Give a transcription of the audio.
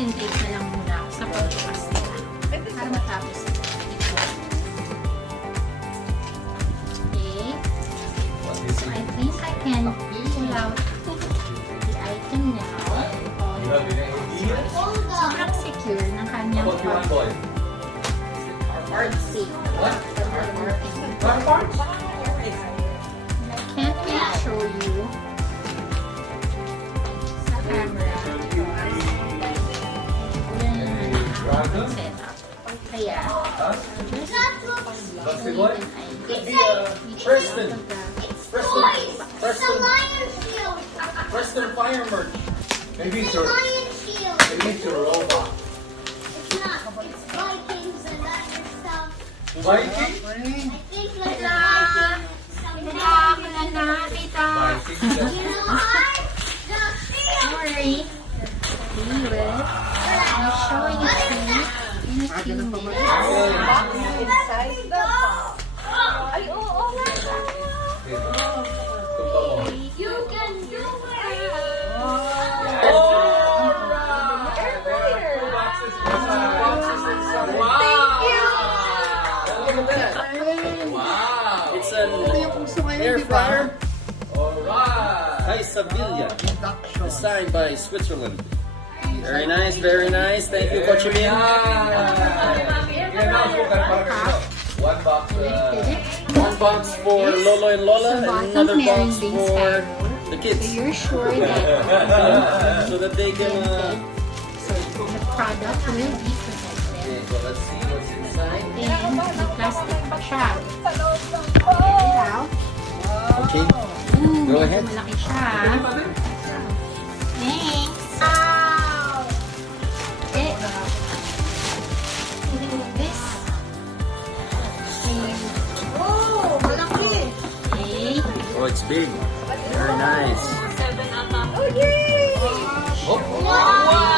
mag-concentrate na lang muna ako sa pagbukas nila. Para matapos ito. Okay. So I think I can pull out the item now. Sobrang secure ng kanyang part. Safe. I can't really show you sa camera. Yan naman ang aking setup. Kaya, Preston. Preston Fire Merch. Maybe it's a robot. It's not. It's Vikings and other stuff. Viking? I think like You know what? don't worry. We will. I'll show you in a few minutes. Ay, oo nga. You can do it. Wow! It's an air fryer. Alright! Hi, Sevilla. Designed by Switzerland. Very nice, very nice. Thank you, Coach Emil. One box for Lolo and Lola, and another box for the So kids. you're sure that So that they can. so the product will be protected. Okay, so let's see what's inside. Then, may plastic pa siya. Get it out. Okay. Ooh, Go medyo ahead. malaki siya. Thanks. Okay. This. Okay. Oh, it's big. Very nice. Oh, yay! Oh, wow!